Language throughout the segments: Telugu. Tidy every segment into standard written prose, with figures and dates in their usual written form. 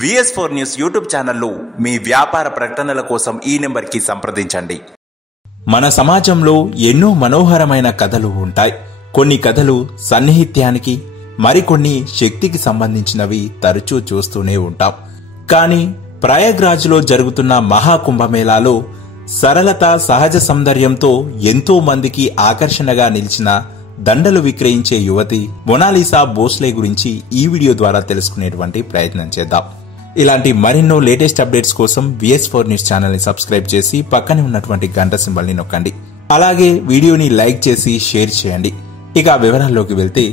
VS4 న్యూస్ యూట్యూబ్ ఛానల్లో మీ వ్యాపార ప్రకటనల కోసం ఈ నెంబర్కి సంప్రదించండి. మన సమాజంలో ఎన్నో మనోహరమైన కథలు ఉంటాయి. కొన్ని కథలు సన్నిహిత్యానికి, మరికొన్ని శక్తికి సంబంధించినవి తరచూ చూస్తూనే ఉంటాం. కానీ ప్రయాగ్రాజ్లో జరుగుతున్న మహాకుంభమేళాలో సరళత, సహజ సౌందర్యంతో ఎంతో మందికి ఆకర్షణగా నిలిచిన దండలు విక్రయించే యువతి మొనాలిసా భోస్లే గురించి ఈ వీడియో ద్వారా తెలుసుకునేటువంటి ప్రయత్నం చేద్దాం. ఇలాంటి మరెన్నో లేటెస్ట్ అప్డేట్స్ కోసం VS4 న్యూస్ ఛానల్ ని సబ్స్క్రైబ్ చేసి పక్కనే ఉన్నటువంటి గంట సింబల్ ని నొక్కండి. అలాగే వీడియోని లైక్ చేసి షేర్ చేయండి. ఇక వివరాల్లోకి వెళ్తే,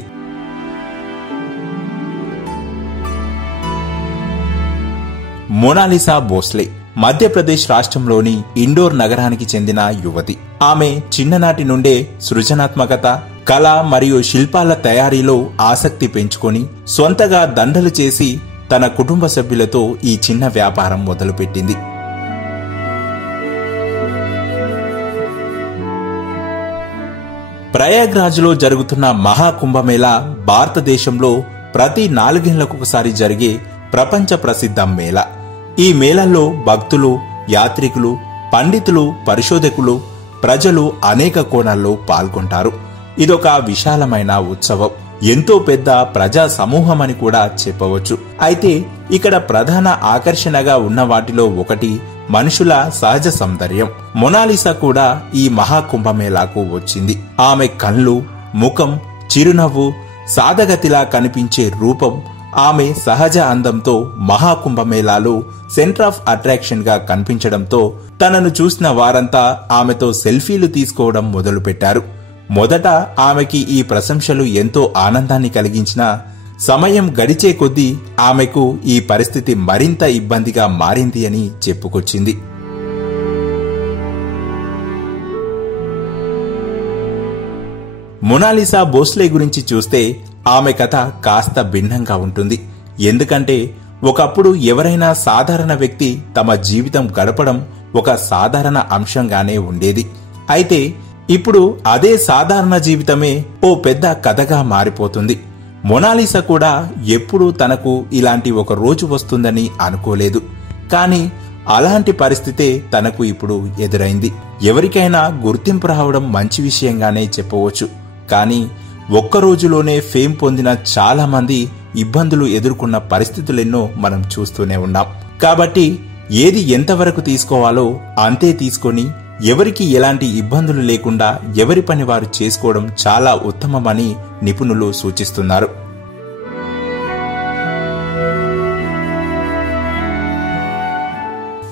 మొనాలిసా భోస్లే మధ్యప్రదేశ్ రాష్ట్రంలోని ఇండోర్ నగరానికి చెందిన యువతి. ఆమె చిన్ననాటి నుండే సృజనాత్మకత, కళ మరియు శిల్పాల తయారీలో ఆసక్తి పెంచుకొని సొంతగా దండలు చేసి తన కుటుంబ సభ్యులతో ఈ చిన్న వ్యాపారం మొదలుపెట్టింది. ప్రయాగ్రాజ్లో జరుగుతున్న మహాకుంభమేళా భారతదేశంలో ప్రతి 4 ఏళ్లకొకసారి జరిగే ప్రపంచ ప్రసిద్ధ మేళ. ఈ మేళల్లో భక్తులు, యాత్రికులు, పండితులు, పరిశోధకులు, ప్రజలు అనేక కోణాల్లో పాల్గొంటారు. ఇదొక విశాలమైన ఉత్సవం, ఎంతో పెద్ద ప్రజా సమూహమని కూడా చెప్పవచ్చు. అయితే ఇక్కడ ప్రధాన ఆకర్షణగా ఉన్న వాటిలో ఒకటి మనుషుల సహజ సౌందర్యం. మొనాలిసా కూడా ఈ మహాకుంభమేళాకు వచ్చింది. ఆమె కళ్ళు, ముఖం, చిరునవ్వు, సాదగతిలా కనిపించే రూపం, ఆమె సహజ అందంతో మహాకుంభమేళాలో సెంటర్ ఆఫ్ అట్రాక్షన్ గా కనిపించడంతో తనను చూసిన వారంతా ఆమెతో సెల్ఫీలు తీసుకోవడం మొదలుపెట్టారు. మొదట ఆమెకి ఈ ప్రశంసలు ఎంతో ఆనందాన్ని కలిగించినా సమయం గడిచే కొద్దీ ఆమెకు ఈ పరిస్థితి మరింత ఇబ్బందిగా మారింది అని చెప్పుకొచ్చింది. మొనాలిసా భోస్లే గురించి చూస్తే ఆమె కథ కాస్త భిన్నంగా ఉంటుంది. ఎందుకంటే ఒకప్పుడు ఎవరైనా సాధారణ వ్యక్తి తమ జీవితం గడపడం ఒక సాధారణ అంశంగానే ఉండేది. అయితే ఇప్పుడు అదే సాధారణ జీవితమే ఓ పెద్ద కథగా మారిపోతుంది. మొనాలిసా కూడా ఎప్పుడూ తనకు ఇలాంటి ఒక రోజు వస్తుందని అనుకోలేదు. కానీ అలాంటి పరిస్థితే తనకు ఇప్పుడు ఎదురైంది. ఎవరికైనా గుర్తింపు రావడం మంచి విషయంగానే చెప్పవచ్చు. కానీ ఒక్క రోజులోనే ఫేమ్ పొందిన చాలా మంది ఇబ్బందులు ఎదుర్కొన్న పరిస్థితులెన్నో మనం చూస్తూనే ఉన్నాం. కాబట్టి ఏది ఎంతవరకు తీసుకోవాలో అంతే తీసుకొని ఎవరికి ఎలాంటి ఇబ్బందులు లేకుండా ఎవరి పని వారు చేసుకోవడం చాలా ఉత్తమమని నిపుణులు సూచిస్తున్నారు.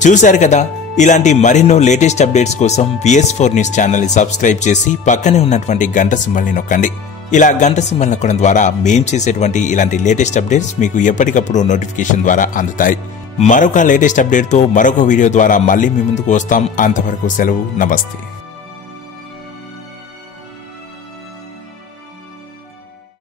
చూశారు కదా, ఇలాంటి మరెన్నో లేటెస్ట్ అప్డేట్స్ కోసం VS4 న్యూస్ ఛానల్ ని సబ్స్క్రైబ్ చేసి పక్కనే ఉన్నటువంటి గంట సింబల్ ని నొక్కండి. ఇలా గంట సింబల్ నొక్కడం ద్వారా మేం చేసేటువంటి ఇలాంటి లేటెస్ట్ అప్డేట్స్ మీకు ఎప్పటికప్పుడు నోటిఫికేషన్ ద్వారా అందుతాయి. మరొక లేటెస్ట్ అప్డేట్ తో మరొక వీడియో ద్వారా మళ్ళీ మీ ముందుకు వస్తాం. అంతవరకు సెలవు, నమస్తే.